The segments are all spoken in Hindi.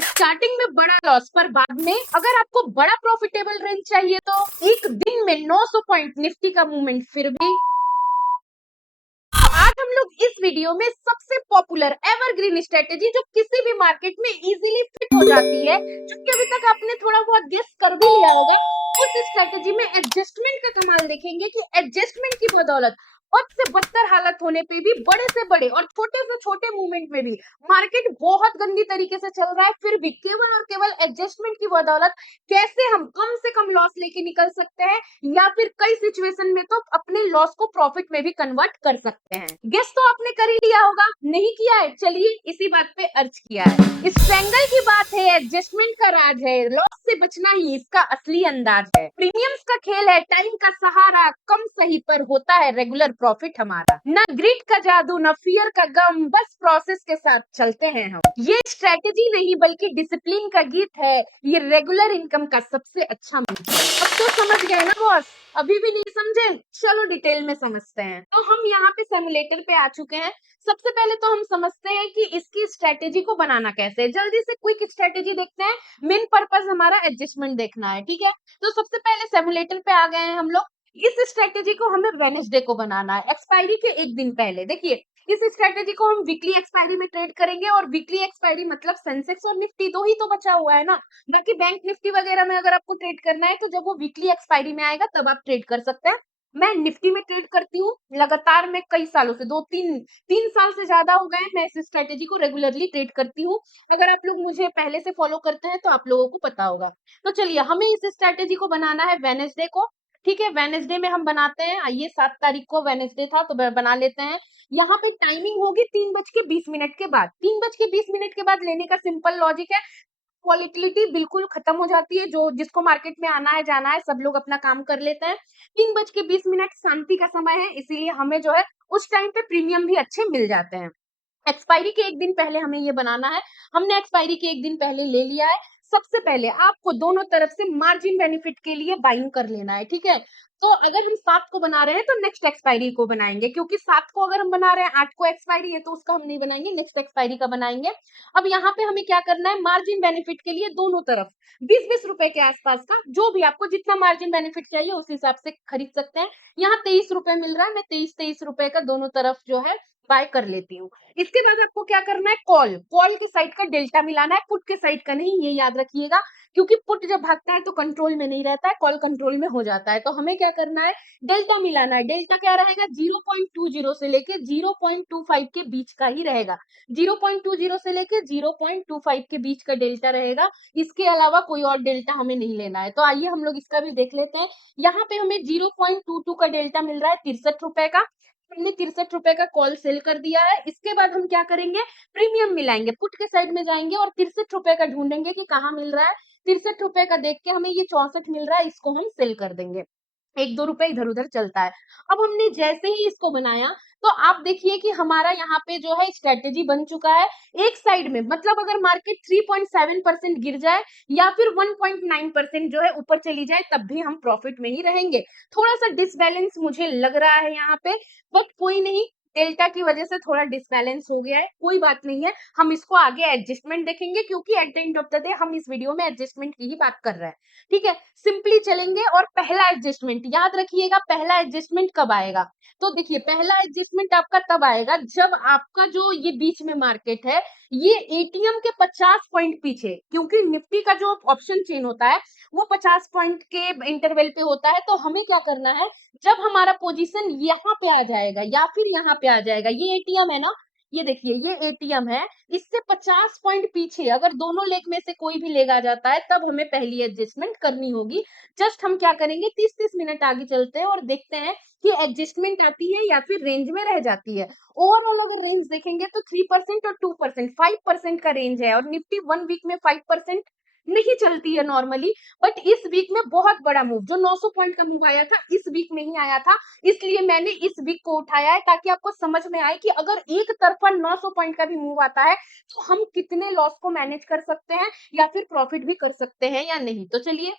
स्टार्टिंग में बड़ा लॉस पर बाद में अगर आपको बड़ा प्रॉफिटेबल रेंज चाहिए तो एक दिन में 900 पॉइंट निफ्टी का मूवमेंट फिर भी। आज हम लोग इस वीडियो में सबसे पॉपुलर एवरग्रीन स्ट्रेटेजी जो किसी भी मार्केट में इजीली फिट हो जाती है, जो कि अभी तक आपने थोड़ा बहुत गेस कर भी लिया होगा, उस स्ट्रेटेजी में एडजस्टमेंट का कमाल देखेंगे कि एडजस्टमेंट की बदौलत बद से बदतर हालत होने पे भी बड़े से बड़े और छोटे से छोटे मूवमेंट में भी मार्केट बहुत गंदी तरीके से चल रहा है, फिर भी केवल और केवल एडजस्टमेंट की बदौलत कैसे हम कम से कम लॉस लेके निकल सकते हैं या फिर कई सिचुएशन में तो अपने लॉस को प्रॉफिट में भी कन्वर्ट कर सकते हैं। गेस तो आपने कर ही लिया होगा, नहीं किया है चलिए इसी बात पे अर्ज किया है। स्ट्रेंगल की बात है, एडजस्टमेंट का राज है, लॉस से बचना ही इसका असली अंदाज है। प्रीमियम्स का खेल है, टाइम का सहारा, कम सही पर होता है रेगुलर प्रॉफिट हमारा। ना ग्रिड का जादू ना फियर का गम, बस प्रोसेस के साथ चलते हैं हम। ये स्ट्रेटेजी नहीं बल्कि डिसिप्लिन का गीत है, ये रेगुलर इनकम का सबसे अच्छा मंत्र है। अब तो समझ गए ना बॉस, अभी भी नहीं समझे? चलो डिटेल में समझते हैं। तो हम यहाँ पे सिमुलेटर पे आ चुके हैं। सबसे पहले तो हम समझते हैं कि इसकी स्ट्रेटेजी को बनाना कैसे है। जल्दी से क्विक स्ट्रेटेजी देखते हैं, मेन पर्पस हमारा एडजस्टमेंट देखना है, ठीक है। तो सबसे पहले सिमुलेटर पे आ गए हैं हम लोग। इस स्ट्रेटेजी को हमें वेडनेसडे को बनाना है, एक्सपायरी के एक दिन पहले। देखिए इस स्ट्रेटेजी को हम वीकली एक्सपायरी में ट्रेड करेंगे, और वीकली एक्सपायरी मतलब सेंसेक्स और निफ्टी दो ही तो बचा हुआ है ना, बाकी बैंक निफ्टी वगैरह में अगर आपको ट्रेड करना है तो जब वो वीकली एक्सपायरी में आएगा तब आप ट्रेड कर सकते हैं। मैं निफ्टी में ट्रेड करती हूँ लगातार, मैं कई सालों से, दो तीन तीन साल से ज्यादा हो गए मैं इस स्ट्रेटेजी को रेगुलरली ट्रेड करती हूँ। अगर आप लोग मुझे पहले से फॉलो करते हैं तो आप लोगों को पता होगा। तो चलिए हमें इस स्ट्रेटेजी को बनाना है वेडनेसडे को, ठीक है। वेडनेसडे में हम बनाते हैं, आइए 7 तारीख को वेडनेसडे था तो बना लेते हैं। यहाँ पे टाइमिंग होगी 3:20 के बाद। 3:20 के बाद लेने का सिंपल लॉजिक है, वॉलेटिलिटी बिल्कुल खत्म हो जाती है, जो जिसको मार्केट में आना है जाना है सब लोग अपना काम कर लेते हैं। 3:20 शांति का समय है, इसीलिए हमें जो है उस टाइम पे प्रीमियम भी अच्छे मिल जाते हैं। एक्सपायरी के एक दिन पहले हमें ये बनाना है। हमने एक्सपायरी के एक दिन पहले ले लिया है। सबसे पहले आपको दोनों तरफ से मार्जिन बेनिफिट के लिए बाइंग कर लेना है, ठीक है। तो अगर हम 7 को बना रहे हैं तो नेक्स्ट एक्सपायरी को बनाएंगे, क्योंकि 7 को अगर हम बना रहे हैं, 8 को एक्सपायरी है तो उसका हम नहीं बनाएंगे, नेक्स्ट एक्सपायरी का बनाएंगे। अब यहाँ पे हमें क्या करना है, मार्जिन बेनिफिट के लिए दोनों तरफ 20-20 रुपए के आसपास का, जो भी आपको जितना मार्जिन बेनिफिट चाहिए उस हिसाब से खरीद सकते हैं। यहाँ 23 रुपए मिल रहा है, मैं 23-23 रुपए का दोनों तरफ जो है बाय कर लेती हूँ। इसके बाद आपको क्या करना है, कॉल कॉल के साइड का डेल्टा मिलाना है, पुट के साइड का नहीं, ये याद रखिएगा। क्योंकि पुट जब भागता है तो कंट्रोल में नहीं रहता है, कॉल कंट्रोल में हो जाता है। तो हमें क्या करना है, डेल्टा मिलाना है। डेल्टा क्या रहेगा, 0.20 से लेके 0.25 के बीच का ही रहेगा। 0.20 से लेके 0.25 के बीच का डेल्टा रहेगा, इसके अलावा कोई और डेल्टा हमें नहीं लेना है। तो आइए हम लोग इसका भी देख लेते हैं। यहाँ पे हमें 0.22 का डेल्टा मिल रहा है 63 रुपए का, हमने 63 रुपए का कॉल सेल कर दिया है। इसके बाद हम क्या करेंगे, प्रीमियम मिलाएंगे, पुट के साइड में जाएंगे और 63 रुपए का ढूंढेंगे कि कहाँ मिल रहा है। 63 रुपए का देख के हमें ये 64 मिल रहा है, इसको हम सेल कर देंगे। 1-2 रुपए इधर-उधर चलता है। अब हमने जैसे ही इसको बनाया तो आप देखिए कि हमारा यहाँ पे जो है स्ट्रेटेजी बन चुका है। एक साइड में मतलब अगर मार्केट 3.7% गिर जाए या फिर 1.9% जो है ऊपर चली जाए तब भी हम प्रॉफिट में ही रहेंगे। थोड़ा सा डिसबैलेंस मुझे लग रहा है यहाँ पे, बट कोई नहीं, डेल्टा की वजह से थोड़ा डिसबैलेंस हो गया है, कोई बात नहीं है। हम इसको आगे एडजस्टमेंट देखेंगे, क्योंकि at the end of the day हम इस वीडियो में एडजस्टमेंट की ही बात कर रहे हैं, ठीक है। सिंपली चलेंगे और पहला एडजस्टमेंट याद रखिएगा, पहला एडजस्टमेंट कब आएगा। तो देखिए पहला एडजस्टमेंट आपका तब आएगा जब आपका जो ये बीच में मार्केट है, ये एटीएम के 50 पॉइंट पीछे, क्योंकि निफ्टी का जो ऑप्शन चेन होता है वो 50 पॉइंट के इंटरवल पे होता है। तो हमें क्या करना है, जब हमारा पोजीशन यहाँ पे आ जाएगा या फिर यहाँ पे आ जाएगा, ये एटीएम है ना, ये देखिए ये एटीएम है, इससे 50 पॉइंट पीछे अगर दोनों लेग में से कोई भी लेग आ जाता है तब हमें पहली एडजस्टमेंट करनी होगी। जस्ट हम क्या करेंगे, 30-30 मिनट आगे चलते हैं और देखते हैं कि एडजस्टमेंट आती है या फिर रेंज में रह जाती है। ओवरऑल अगर रेंज देखेंगे तो 3% और 2%, 5% का रेंज है, और निफ्टी 1 वीक में 5% नहीं चलती है नॉर्मली। बट इस वीक में बहुत बड़ा मूव, जो 900 पॉइंट का मूव आया था, इस वीक नहीं आया था, इसलिए मैंने इस वीक को उठाया है ताकि आपको समझ में आए कि अगर एक तरफा 900 पॉइंट का भी मूव आता है तो हम कितने लॉस को मैनेज कर सकते हैं या फिर प्रॉफिट भी कर सकते हैं या नहीं। तो चलिए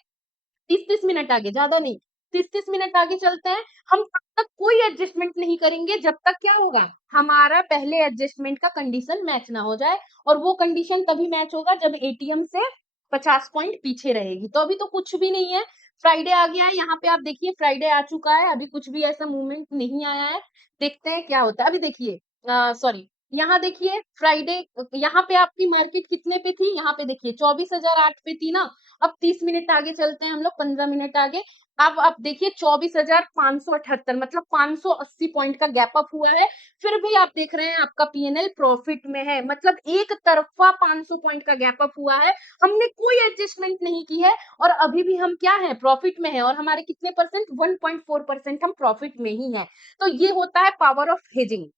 30-30 मिनट आगे, ज्यादा नहीं, 30-30 मिनट आगे चलते हैं, हम तब तक कोई एडजस्टमेंट नहीं करेंगे जब तक क्या होगा, हमारा पहले एडजस्टमेंट का कंडीशन मैच ना हो जाए, और वो कंडीशन तभी मैच होगा जब एटीएम से 50 पॉइंट पीछे रहेगी। तो अभी तो कुछ भी नहीं है, फ्राइडे आ गया है, यहाँ पे आप देखिए फ्राइडे आ चुका है, अभी कुछ भी ऐसा मूवमेंट नहीं आया है। देखते हैं क्या होता है। अभी देखिए सॉरी, यहाँ देखिए फ्राइडे यहाँ पे आपकी मार्केट कितने पे थी? यहाँ पे देखिए 24,008 पे थी ना। अब 30 मिनट आगे चलते हैं हम लोग, 15 मिनट आगे। अब आप देखिए 24,578, मतलब 580 पॉइंट का गैप अप हुआ है। फिर भी आप देख रहे हैं आपका पीएनएल प्रॉफिट में है, मतलब एक तरफा 500 पॉइंट का गैप अप हुआ है। हमने कोई एडजस्टमेंट नहीं की है, और अभी भी हम क्या है, प्रॉफिट में है, और हमारे कितने परसेंट, 1.4% हम प्रॉफिट में ही है। तो ये होता है पावर ऑफ हेजिंग।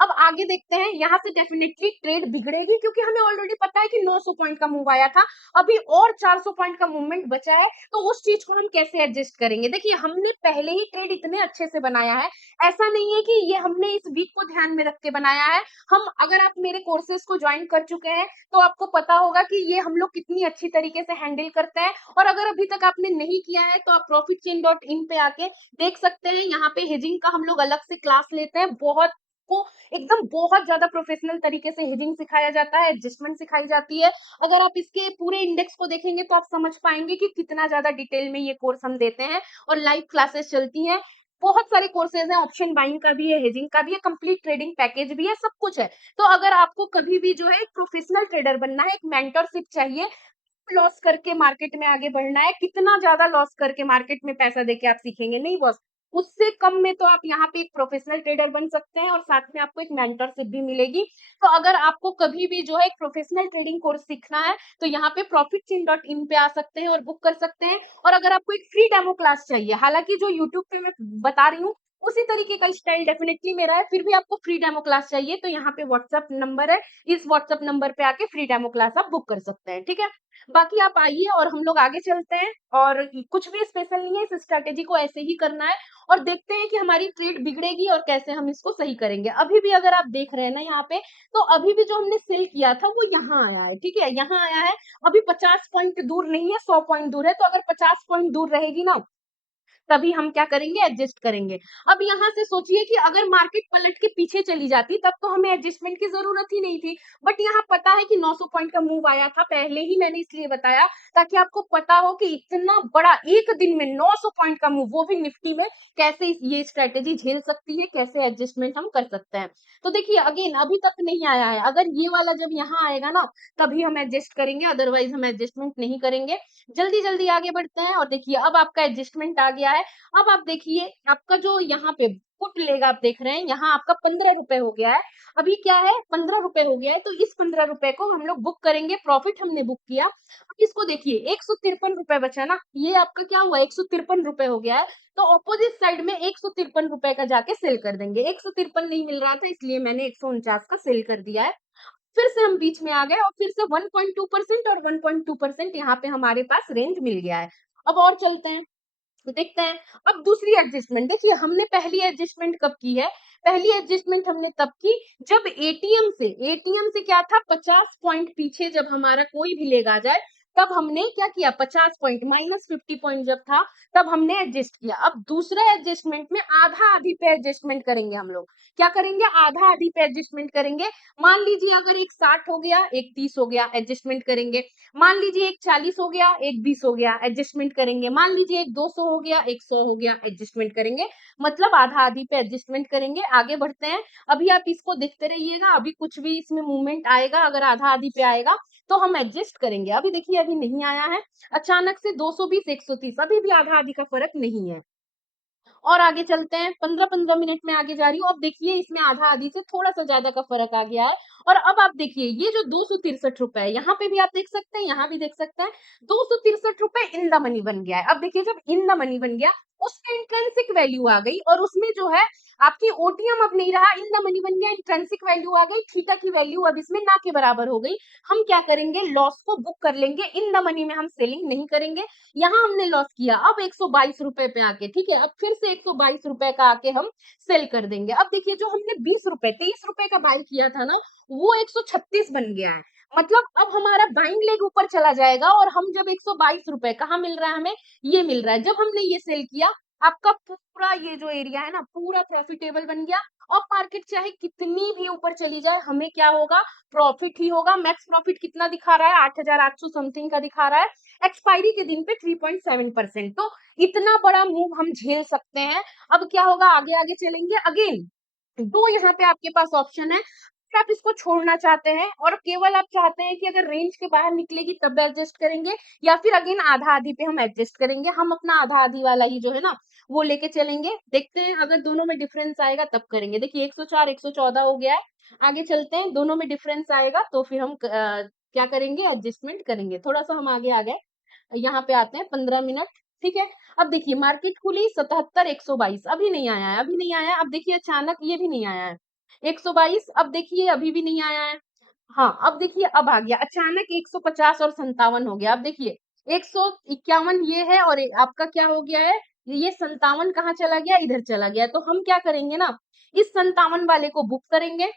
अब आगे देखते हैं, यहाँ से डेफिनेटली ट्रेड बिगड़ेगी, क्योंकि हमें ऑलरेडी पता है कि 900 पॉइंट का मूव आया था, अभी और 400 पॉइंट का मूवमेंट बचा है, तो उस चीज को हम कैसे एडजस्ट करेंगे? देखिए हमने पहले ही ट्रेड इतने अच्छे से बनाया है, ऐसा नहीं है कि ये हमने इस वीक को ध्यान में रख के बनाया है। हम, अगर आप मेरे कोर्सेज को ज्वाइन कर चुके हैं तो आपको पता होगा कि ये हम लोग कितनी अच्छी तरीके से हैंडल करते हैं, और अगर अभी तक आपने नहीं किया है तो आप profitchain.in पे आके देख सकते हैं, यहाँ पे हेजिंग का हम लोग अलग से क्लास लेते हैं, बहुत को एकदम बहुत ज्यादा प्रोफेशनल तरीके से हेजिंग सिखाया जाता है, एडजस्टमेंट सिखाई जाती है। अगर आप इसके पूरे इंडेक्स को देखेंगे तो आप समझ पाएंगे कि कितना ज्यादा डिटेल में ये कोर्स हम देते हैं, और लाइव क्लासेस चलती हैं। बहुत सारे कोर्सेज हैं, ऑप्शन बाइंग का भी है, हेजिंग का भी है, कंप्लीट ट्रेडिंग पैकेज भी है, सब कुछ है। तो अगर आपको कभी भी जो है एक प्रोफेशनल ट्रेडर बनना है, एक मेंटरशिप चाहिए, लॉस करके मार्केट में आगे बढ़ना है, कितना ज्यादा लॉस करके मार्केट में पैसा देके आप सीखेंगे? नहीं बॉस, उससे कम में तो आप यहाँ पे एक प्रोफेशनल ट्रेडर बन सकते हैं, और साथ में आपको एक मेंटरशिप भी मिलेगी। तो अगर आपको कभी भी जो है एक प्रोफेशनल ट्रेडिंग कोर्स सीखना है, तो यहाँ पे profitchain.in पे आ सकते हैं और बुक कर सकते हैं। और अगर आपको एक फ्री डेमो क्लास चाहिए, हालांकि जो यूट्यूब पे मैं बता रही हूँ उसी तरीके का स्टाइल डेफिनेटली मेरा है, फिर भी आपको फ्री डेमो क्लास चाहिए तो यहाँ पे व्हाट्सएप नंबर है, इस व्हाट्सएप नंबर पे आके फ्री डेमो क्लास आप बुक कर सकते हैं, ठीक है। बाकी आप आइए और हम लोग आगे चलते हैं, और कुछ भी स्पेशल नहीं है, इस स्ट्रैटेजी को ऐसे ही करना है, और देखते हैं कि हमारी ट्रेड बिगड़ेगी और कैसे हम इसको सही करेंगे। अभी भी अगर आप देख रहे हैं ना यहाँ पे, तो अभी भी जो हमने सेल किया था वो यहाँ आया है, ठीक है, यहाँ आया है। अभी 50 पॉइंट दूर नहीं है, 100 पॉइंट दूर है, तो अगर 50 पॉइंट दूर रहेगी ना, तभी हम क्या करेंगे, एडजस्ट करेंगे। अब यहाँ से सोचिए कि अगर मार्केट पलट के पीछे चली जाती तब तो हमें एडजस्टमेंट की जरूरत ही नहीं थी, बट यहाँ पता है कि 900 पॉइंट का मूव आया था, पहले ही मैंने इसलिए बताया ताकि आपको पता हो कि इतना बड़ा एक दिन में 900 पॉइंट का मूव, वो भी निफ्टी में, कैसे ये स्ट्रेटेजी झेल सकती है, कैसे एडजस्टमेंट हम कर सकते हैं। तो देखिए अगेन अभी तक नहीं आया है, अगर ये वाला जब यहाँ आएगा ना तभी हम एडजस्ट करेंगे, अदरवाइज हम एडजस्टमेंट नहीं करेंगे। जल्दी जल्दी आगे बढ़ते हैं, और देखिए अब आपका एडजस्टमेंट आ गया है। अब आप देखिए आपका जो यहाँ पे पुट लेगा, आप देख रहे हैं यहाँ आपका 15 रुपए हो गया है। अभी क्या है, 15 रुपए हो गया है, तो इस 15 रुपए को हम लोग बुक करेंगे, प्रॉफिट हमने बुक किया। अब इसको देखिए 153 रुपए बचा ना, ये आपका क्या हुआ, 153 रुपए हो गया है। तो ऑपोजिट साइड में 153 रुपए का जाके सेल कर देंगे, 153 नहीं मिल रहा था इसलिए मैंने 149 का सेल कर दिया है। फिर से हम बीच में आ गए, और फिर से 1.2% और 1.2% यहाँ पे हमारे पास रेंज मिल गया है। अब और चलते हैं, देखते हैं। अब दूसरी एडजस्टमेंट देखिए, हमने पहली एडजस्टमेंट कब की है, पहली एडजस्टमेंट हमने तब की जब एटीएम से क्या था, 50 पॉइंट पीछे जब हमारा कोई भी लेगा आ जाए, तब हमने क्या किया, 50 पॉइंट -50 पॉइंट जब था तब हमने एडजस्ट किया। अब दूसरा एडजस्टमेंट में आधा आधी पे एडजस्टमेंट करेंगे हम लोग, क्या करेंगे, आधा आधी पे एडजस्टमेंट करेंगे। मान लीजिए अगर एक 60 हो गया, एक 30 हो गया, एडजस्टमेंट करेंगे। मान लीजिए एक 40 हो गया, एक 20 हो गया, एडजस्टमेंट करेंगे। मान लीजिए एक 200 हो गया, एक 100 हो गया, एडजस्टमेंट करेंगे। मतलब आधा आधी पे एडजस्टमेंट करेंगे। आगे बढ़ते हैं, अभी आप इसको देखते रहिएगा, अभी कुछ भी इसमें मूवमेंट आएगा, अगर आधा आधी पे आएगा तो हम एडजस्ट करेंगे। अभी देखिए अभी नहीं आया है, अचानक से 220 130, अभी भी आधा आधी का फर्क नहीं है। और आगे चलते हैं, 15-15 मिनट में आगे जा रही हूँ। अब देखिए इसमें आधा आधी से थोड़ा सा ज्यादा का फर्क आ गया है। और अब आप देखिए ये जो 263 रुपए है, यहाँ पे भी आप देख सकते हैं, यहाँ भी देख सकते हैं, 263 रुपए इन द मनी बन गया है। अब देखिए जब इन द मनी बन गया, उसमें इंट्रिंसिक वैल्यू आ गई, और उसमें जो है आपकी ओटीएम अब नहीं रहा, इन द मनी बन गया, इंट्रिंसिक वैल्यू आ गई, थीटा की वैल्यू अब इसमें ना के बराबर हो गई। हम क्या करेंगे, लॉस को बुक कर लेंगे, इन द मनी में हम सेलिंग नहीं करेंगे। यहाँ हमने लॉस किया, अब 122 रुपए पे आके, ठीक है, अब फिर से 122 रुपए का आके हम सेल कर देंगे। अब देखिए जो हमने 20 रुपए 23 रुपए का बाय किया था ना, वो 136 बन गया है। मतलब अब हमारा बाइंग लेग ऊपर चला जाएगा और हम जब 122 रुपए कहाँ मिल रहा है हमें, ये मिल रहा है। जब हमने ये सेल किया, आपका पूरा ये जो एरिया है ना, पूरा प्रॉफिटेबल बन गया। और मार्केट चाहे कितनी भी ऊपर चली जाए, हमें क्या होगा, प्रॉफिट ही होगा। मैक्स प्रॉफिट कितना दिखा रहा है, 8,800 समथिंग का दिखा रहा है। एक्सपायरी के दिन पे 3.7%। तो इतना बड़ा मूव हम झेल सकते हैं। अब क्या होगा, आगे आगे चलेंगे अगेन। दो यहाँ पे आपके पास ऑप्शन है, कि आप इसको छोड़ना चाहते हैं और केवल आप चाहते हैं कि अगर रेंज के बाहर निकलेगी तब एडजस्ट करेंगे, या फिर अगेन आधा आधी पे हम एडजस्ट करेंगे। हम अपना आधा आधी वाला ही जो है ना, वो लेके चलेंगे। देखते हैं अगर दोनों में डिफरेंस आएगा तब करेंगे। देखिए 104 114 हो गया है। आगे चलते हैं, दोनों में डिफरेंस आएगा तो फिर हम क्या करेंगे, एडजस्टमेंट करेंगे। थोड़ा सा हम आगे आ गए, यहाँ पे आते हैं 15 मिनट। ठीक है, अब देखिए मार्केट खुली 77 122, अभी नहीं आया है, अभी नहीं आया है। अब देखिए अचानक ये भी नहीं आया है 122, अब देखिए अभी भी नहीं आया है। हाँ, अब देखिए अब आ गया अचानक 150 और 57 हो गया। अब देखिए 151 ये है और आपका क्या हो गया है, ये 57 कहाँ चला गया, इधर चला गया। तो हम क्या करेंगे ना, इस 57 वाले को बुक करेंगे।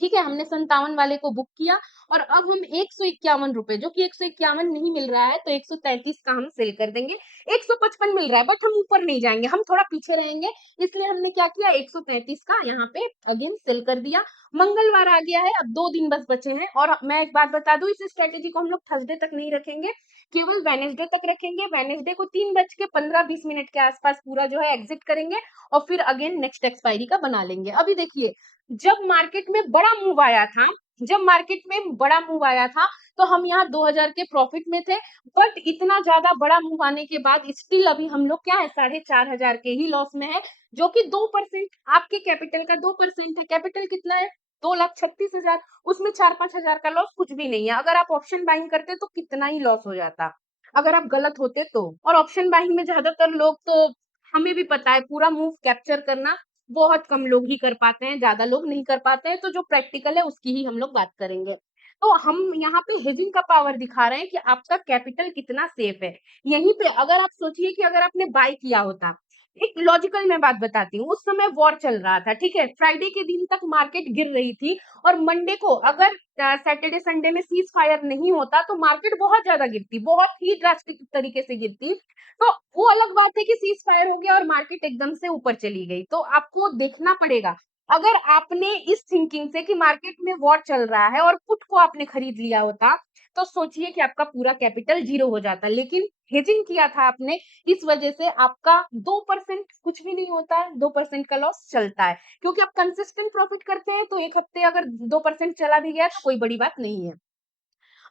ठीक है, हमने 57 वाले को बुक किया और अब हम 151 रुपए, जो कि 151 नहीं मिल रहा है, तो 133 का हम सेल कर देंगे। 155 मिल रहा है बट हम ऊपर नहीं जाएंगे, हम थोड़ा पीछे रहेंगे। इसलिए हमने क्या किया, 133 का यहाँ पे अगेन सेल कर दिया। मंगलवार आ गया है, अब 2 दिन बस बचे हैं। और मैं एक बात बता दूं, इस स्ट्रेटेजी को हम लोग थर्सडे तक नहीं रखेंगे, केवल वेनेसडे तक रखेंगे। वेनेसडे को 3:15-20 के आसपास पूरा जो है एग्जिट करेंगे और फिर अगेन नेक्स्ट एक्सपायरी का बना लेंगे। अभी देखिए, जब मार्केट में बड़ा मूव आया था, जब मार्केट में बड़ा मूव आया था, तो हम यहाँ 2000 के प्रॉफिट में थे। बट इतना ज्यादा बड़ा मूव आने के बाद स्टिल अभी हम लोग क्या है, 4,500 के ही लॉस में है, जो कि 2%, आपके कैपिटल का 2% है। कैपिटल कितना है, 2,36,000, उसमें 4-5 हजार का लॉस कुछ भी नहीं है। अगर आप ऑप्शन बाइंग करते तो कितना ही लॉस हो जाता, अगर आप गलत होते तो। और ऑप्शन बाइंग में ज्यादातर लोग तो, हमें भी पता है, पूरा मूव कैप्चर करना बहुत कम लोग ही कर पाते हैं, ज्यादा लोग नहीं कर पाते हैं। तो जो प्रैक्टिकल है उसकी ही हम लोग बात करेंगे। तो हम यहाँ पे हेजिंग का पावर दिखा रहे हैं कि आपका कैपिटल कितना सेफ है। यहीं पे अगर आप सोचिए कि अगर आपने बाय किया होता, एक लॉजिकल मैं बात बताती हूँ, उस समय वॉर चल रहा था, ठीक है, फ्राइडे के दिन तक मार्केट गिर रही थी और मंडे को अगर सैटरडे संडे में सीज फायर नहीं होता तो मार्केट बहुत ज्यादा गिरती, बहुत ही ड्रास्टिक तरीके से गिरती। तो वो अलग बात है कि सीज फायर हो गया और मार्केट एकदम से ऊपर चली गई। तो आपको देखना पड़ेगा, अगर आपने इस थिंकिंग से कि मार्केट में वॉर चल रहा है और पुट को आपने खरीद लिया होता, तो सोचिए कि आपका पूरा कैपिटल जीरो हो जाता। लेकिन हेजिंग किया था आपने, इस वजह से आपका 2% कुछ भी नहीं होता है, 2% का लॉस चलता है। क्योंकि आप कंसिस्टेंट प्रॉफिट करते हैं तो एक हफ्ते अगर 2% चला भी गया तो कोई बड़ी बात नहीं है।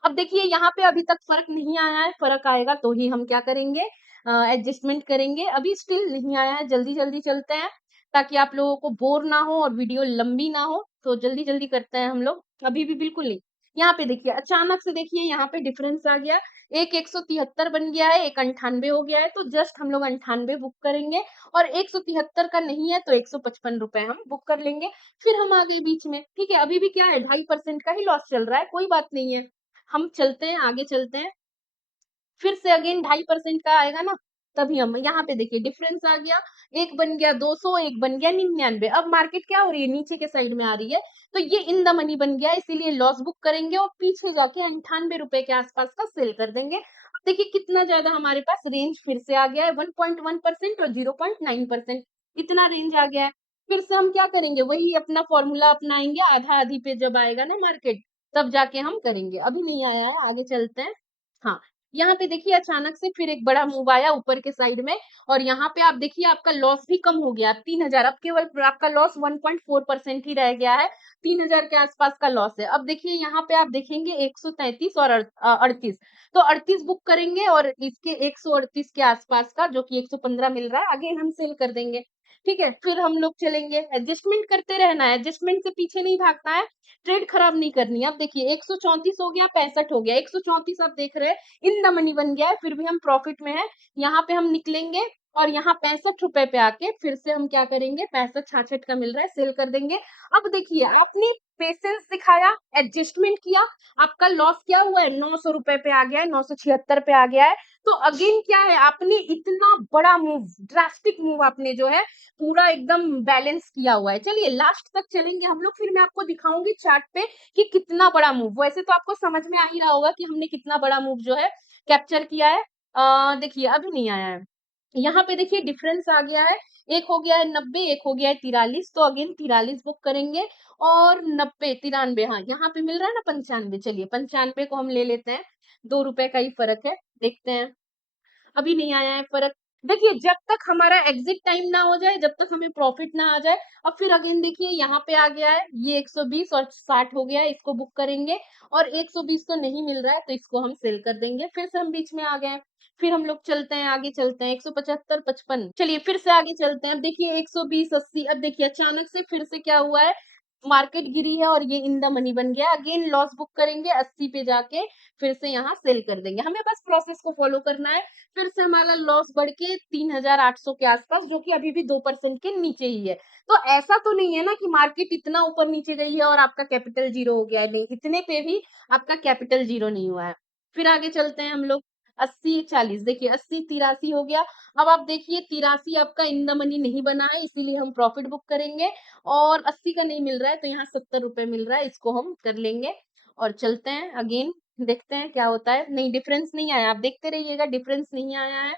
अब देखिए यहाँ पे अभी तक फर्क नहीं आया है, फर्क आएगा तो ही हम क्या करेंगे, एडजस्टमेंट करेंगे। अभी स्टिल नहीं आया है, जल्दी जल्दी चलते हैं ताकि आप लोगों को बोर ना हो और वीडियो लंबी ना हो। तो जल्दी जल्दी करते हैं हम लोग, अभी भी बिल्कुल नहीं। यहाँ पे देखिए अचानक से, देखिए यहाँ पे डिफरेंस आ गया, एक 173 बन गया है, एक 98 हो गया है। तो जस्ट हम लोग 98 बुक करेंगे और 173 का नहीं है तो 155 रुपए हम बुक कर लेंगे। फिर हम आ गए बीच में, ठीक है, अभी भी क्या है, 2.5% का ही लॉस चल रहा है, कोई बात नहीं है। हम चलते हैं, आगे चलते हैं, फिर से अगेन 2.5% का आएगा ना, तभी हम यहाँ पे देखिए डिफरेंस आ गया, एक बन गया 200, एक बन गया 99। अब मार्केट क्या हो रही है, नीचे के साइड में आ रही है, तो ये इन द मनी बन गया, इसीलिए लॉस बुक करेंगे और पीछे जाके 98 रुपए के आसपास का सेल कर देंगे। अब देखिए कितना ज्यादा हमारे पास रेंज फिर से आ गया है, 1.1% और 0.9%, इतना रेंज आ गया है। फिर से हम क्या करेंगे, वही अपना फॉर्मूला अपनाएंगे, आधा आधी पे जब आएगा ना मार्केट, तब जाके हम करेंगे। अभी नहीं आया है, आगे चलते हैं। हाँ, यहाँ पे देखिए अचानक से फिर एक बड़ा मूव आया ऊपर के साइड में और यहाँ पे आप देखिए आपका लॉस भी कम हो गया, 3,000। अब केवल आपका लॉस 1.4% ही रह गया है, 3,000 के आसपास का लॉस है। अब देखिए यहाँ पे आप देखेंगे 133 और 38, तो 38 बुक करेंगे और इसके 138 के आसपास का, जो कि 115 मिल रहा है, अगेन हम सेल कर देंगे। ठीक है, फिर हम लोग चलेंगे, एडजस्टमेंट करते रहना है, एडजस्टमेंट से पीछे नहीं भागना है, ट्रेड खराब नहीं करनी है। अब देखिए 134 हो गया, 65 हो गया, 134 आप देख रहे हैं इन द मनी बन गया है, फिर भी हम प्रॉफिट में है। यहाँ पे हम निकलेंगे और यहाँ 65 रुपए पे आके फिर से हम क्या करेंगे, 65-66 का मिल रहा है, सेल कर देंगे। अब देखिए आपने पेशेंस दिखाया, एडजस्टमेंट किया, आपका लॉस क्या हुआ है, 900 रुपए पे आ गया है, 976 पे आ गया है। तो अगेन क्या है, आपने इतना बड़ा मूव, ड्रास्टिक मूव आपने जो है पूरा एकदम बैलेंस किया हुआ है। चलिए लास्ट तक चलेंगे हम लोग, फिर मैं आपको दिखाऊंगी चार्ट पे कि कितना बड़ा मूव। वैसे तो आपको समझ में आ ही रहा होगा कि हमने कितना बड़ा मूव जो है कैप्चर किया है। देखिए अभी नहीं आया है। यहाँ पे देखिए डिफरेंस आ गया है, एक हो गया है 90, एक हो गया है 43, तो अगेन 43 बुक करेंगे और 90 93, हाँ यहाँ पे मिल रहा है ना 95, चलिए 95 को हम ले लेते हैं, 2 रुपए का ही फर्क है, देखते हैं। अभी नहीं आया है फर्क। देखिए जब तक हमारा एग्जिट टाइम ना हो जाए, जब तक हमें प्रॉफिट ना आ जाए। अब फिर अगेन देखिए यहाँ पे आ गया है ये 120 और 60 हो गया है, इसको बुक करेंगे और 120 तो नहीं मिल रहा है तो इसको हम सेल कर देंगे। फिर से हम बीच में आ गए हैं, फिर हम लोग चलते हैं, आगे चलते हैं, 175 55, चलिए फिर से आगे चलते हैं। अब देखिए 120 80, अब देखिए अचानक से फिर से क्या हुआ है, मार्केट गिरी है और ये इन द मनी बन गया। अगेन लॉस बुक करेंगे 80 पे जाके, फिर से यहाँ सेल कर देंगे। हमें बस प्रोसेस को फॉलो करना है। फिर से हमारा लॉस बढ़ के 3800 के आसपास, जो कि अभी भी 2% के नीचे ही है। तो ऐसा तो नहीं है ना कि मार्केट इतना ऊपर नीचे गई है और आपका कैपिटल जीरो हो गया है, नहीं, इतने पे भी आपका कैपिटल जीरो नहीं हुआ है। फिर आगे चलते हैं हम लोग, 80 40, देखिए 80 83 हो गया। अब आप देखिए 83 आपका इन द मनी नहीं बना है, इसीलिए हम प्रॉफिट बुक करेंगे और 80 का नहीं मिल रहा है तो यहाँ 70 रुपए मिल रहा है, इसको हम कर लेंगे और चलते हैं अगेन, देखते हैं क्या होता है। नहीं, डिफरेंस नहीं आया, आप देखते रहिएगा, डिफरेंस नहीं आया है।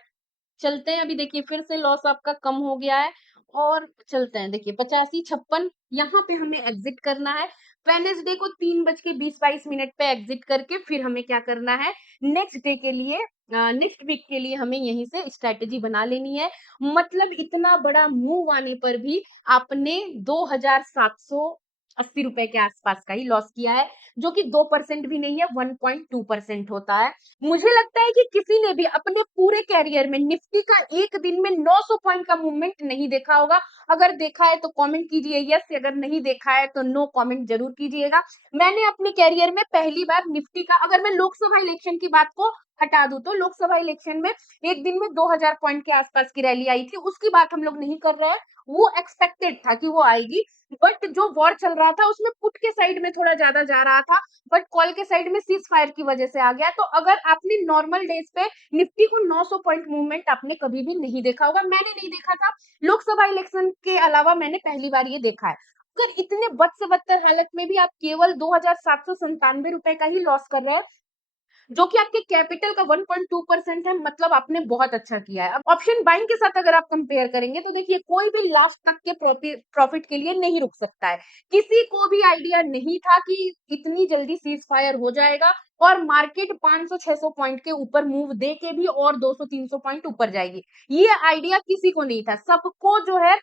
चलते हैं, अभी देखिए फिर से लॉस आपका कम हो गया है और चलते हैं। देखिए 85 56, यहाँ पे हमें एग्जिट करना है। वेडनेसडे को 3:20-22 पे एग्जिट करके फिर हमें क्या करना है, नेक्स्ट डे के लिए, नेक्स्ट वीक के लिए हमें यहीं से स्ट्रेटेजी बना लेनी है। मतलब इतना बड़ा मूव आने पर भी आपने 2780 रुपए के आसपास का ही लॉस किया है, जो कि 2% भी नहीं है, 1.2% होता है। मुझे लगता है कि किसी ने भी अपने पूरे कैरियर में निफ्टी का एक दिन में 900 पॉइंट का मूवमेंट नहीं देखा होगा। अगर देखा है तो कमेंट कीजिए यस, अगर नहीं देखा है तो नो कमेंट जरूर कीजिएगा। मैंने अपने कैरियर में पहली बार निफ्टी का, अगर मैं लोकसभा इलेक्शन की बात को हटा दूं, तो लोकसभा इलेक्शन में एक दिन में 2000 पॉइंट के आसपास की रैली आई थी, उसकी बात हम लोग नहीं कर रहे हैं। वो एक्सपेक्टेड था कि वो आएगी, बट जो वॉर चल रहा था उसमें पुट के साइड में थोड़ा ज्यादा जा रहा था, बट कॉल के साइड में सीज फायर की वजह से आ गया। तो अगर आपने नॉर्मल डेज पे निफ्टी को 900 पॉइंट मूवमेंट आपने कभी भी नहीं देखा होगा, मैंने नहीं देखा था। लोकसभा इलेक्शन के अलावा मैंने पहली बार ये देखा है। अगर इतने बद से बदतर हालत में भी आप केवल 2797 रुपए का ही लॉस कर रहे हैं, जो कि आपके कैपिटल का 1.2% है, मतलब आपने बहुत अच्छा किया है। अब ऑप्शन बाइंग के साथ अगर आप कंपेयर करेंगे तो देखिए कोई भी लास्ट तक के प्रॉफिट के लिए नहीं रुक सकता है। किसी को भी आइडिया नहीं था कि इतनी जल्दी सीज फायर हो जाएगा और मार्केट 500-600 पॉइंट के ऊपर मूव दे के भी और 200-300 पॉइंट ऊपर जाएगी। ये आइडिया किसी को नहीं था, सबको जो है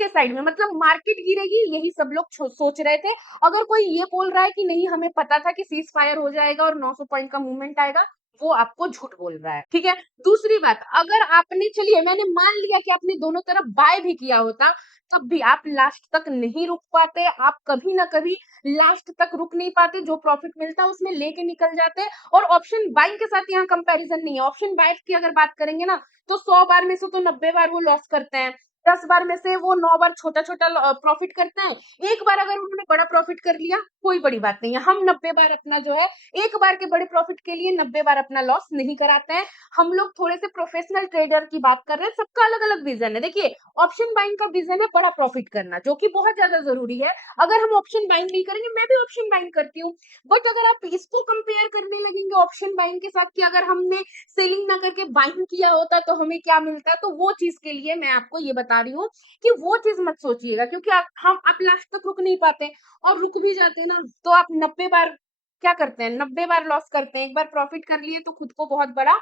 के साइड में, मतलब मार्केट गिरेगी यही सब लोग सोच रहे थे। अगर कोई ये बोल रहा है कि नहीं हमें पता था कि सीज फायर हो जाएगा और 900 पॉइंट का मूवमेंट आएगा, वो आपको झूठ बोल रहा है, ठीक है। दूसरी बात, अगर आपने, चलिए मैंने मान लिया कि आपने दोनों तरफ बाय भी किया होता, तब भी आप लास्ट तक नहीं रुक पाते, आप कभी ना कभी लास्ट तक रुक नहीं पाते, जो प्रॉफिट मिलता है उसमें लेके निकल जाते। और ऑप्शन बाइंग के साथ यहाँ कंपैरिजन नहीं है। ऑप्शन बाय की अगर बात करेंगे ना, तो 100 बार में से तो 90 बार वो लॉस करते हैं, 10 बार में से वो 9 बार छोटा-छोटा प्रॉफिट करते हैं। एक बार अगर उन्होंने बड़ा प्रॉफिट कर लिया, कोई बड़ी बात नहीं है। हम 90 बार अपना जो है, एक बार के बड़े प्रॉफिट के लिए 90 बार अपना लॉस नहीं कराते हैं। हम लोग थोड़े से प्रोफेशनल ट्रेडर की बात कर रहे हैं, सबका अलग-अलग विजन है। देखिए, ऑप्शन बाइंग का विजन है बड़ा प्रॉफिट करना, जो कि बहुत ज्यादा जरूरी है। अगर हम ऑप्शन बाइंग नहीं करेंगे, मैं भी ऑप्शन बाइंग करती हूँ, बट अगर आप इसको कंपेयर करने लगेंगे ऑप्शन बाइंग के साथ कि अगर हमने सेलिंग ना करके बाइंग किया होता तो हमें क्या मिलता, तो वो चीज के लिए मैं आपको ये बता रही हूँ कि वो चीज मत सोचिएगा, क्योंकि आप लास्ट तक रुक नहीं पाते, और रुक भी जाते हैं ना तो आप 90 बार क्या करते हैं, 90 बार लॉस करते हैं। एक बार प्रॉफिट कर लिए तो खुद को बहुत बड़ा,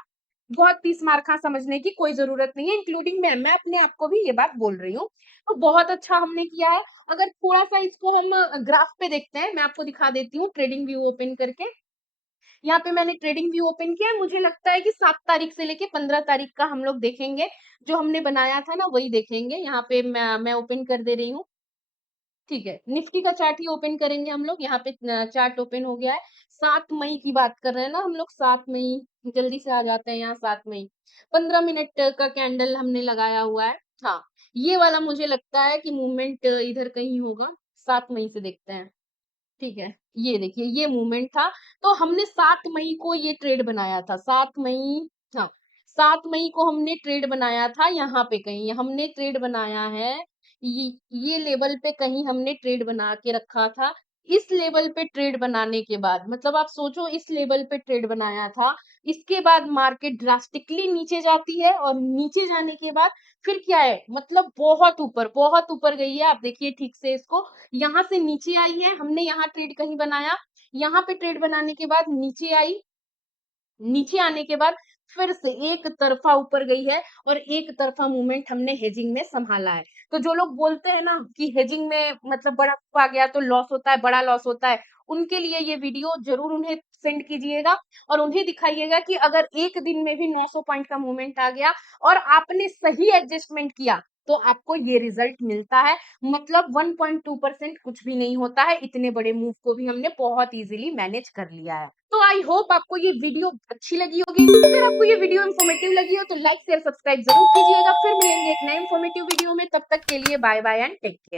बहुत 30 मार खा समझने की कोई जरूरत नहीं है, इंक्लूडिंग मैं अपने आप को भी ये बात बोल रही हूँ। तो बहुत अच्छा हमने किया है। अगर थोड़ा सा इसको हम ग्राफ पे देखते हैं, मैं आपको दिखा देती हूँ ट्रेडिंग व्यू ओपन करके। यहाँ पे मैंने ट्रेडिंग व्यू ओपन किया है, मुझे लगता है कि 7 तारीख से लेके 15 तारीख का हम लोग देखेंगे, जो हमने बनाया था ना वही देखेंगे। यहाँ पे मैं ओपन कर दे रही हूँ, ठीक है। निफ्टी का चार्ट ही ओपन करेंगे हम लोग, यहाँ पे चार्ट ओपन हो गया है। 7 मई की बात कर रहे हैं ना हम लोग, 7 मई, जल्दी से आ जाते हैं यहाँ 7 मई। 15 मिनट का कैंडल हमने लगाया हुआ है। हाँ, ये वाला मुझे लगता है कि मूवमेंट इधर कहीं होगा। 7 मई से देखते हैं। ठीक है, ये देखिए ये मूवमेंट था, तो हमने 7 मई को ये ट्रेड बनाया था, 7 मई, हाँ, 7 मई को हमने ट्रेड बनाया था यहाँ पे कहीं, हमने ट्रेड बनाया है, ये ये लेवल पे कहीं हमने ट्रेड बना के रखा था। इस लेवल पे ट्रेड बनाने के बाद मतलब आप सोचो इस लेवल पे ट्रेड बनाया था, इसके बाद मार्केट ड्रास्टिकली नीचे जाती है और नीचे जाने के बाद फिर क्या है मतलब बहुत ऊपर गई है, आप देखिए ठीक से इसको, यहाँ से नीचे आई है, हमने यहाँ ट्रेड कहीं बनाया, यहाँ पे ट्रेड बनाने के बाद नीचे आई, नीचे आने के बाद फिर से एक तरफा ऊपर गई है और एक तरफा मूवमेंट हमने हेजिंग में संभाला है। तो जो लोग बोलते हैं ना कि हेजिंग में मतलब बड़ा आ गया तो लॉस होता है, बड़ा लॉस होता है, उनके लिए ये वीडियो ज़रूर उन्हें सेंड कीजिएगा और उन्हें दिखाइएगा कि अगर एक दिन में भी 900 पॉइंट का मूवमेंट आ गया और आपने सही एडजस्टमेंट किया, तो आपको ये रिजल्ट मिलता है। मतलब 1.2% कुछ भी नहीं होता है, इतने बड़े मूव को भी हमने बहुत ईज़िली मैनेज कर लिया है। तो आई होप आपको ये वीडियो अच्छी लगी होगी। अगर आपको ये वीडियो इन्फॉर्मेटिव लगी हो तो लाइक, शेयर, सब्सक्राइब ज़रूर कीजिएगा। फिर मिलेंगे एक नए इन्फॉर्मेटिव वीडियो में, तब तक के लिए bye bye and take care.